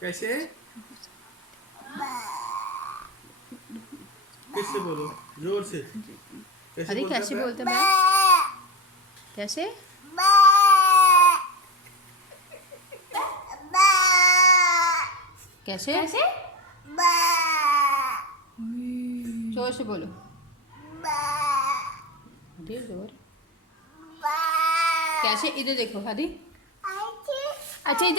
कैसे कैसे बोलो जोर से। कैसे अरे बोलते कैसे हैं बोलते मैं कैसे कैसे कैसे? जोर से बोलो। अरे जोर कैसे इधर देखो हरी। अच्छा इधर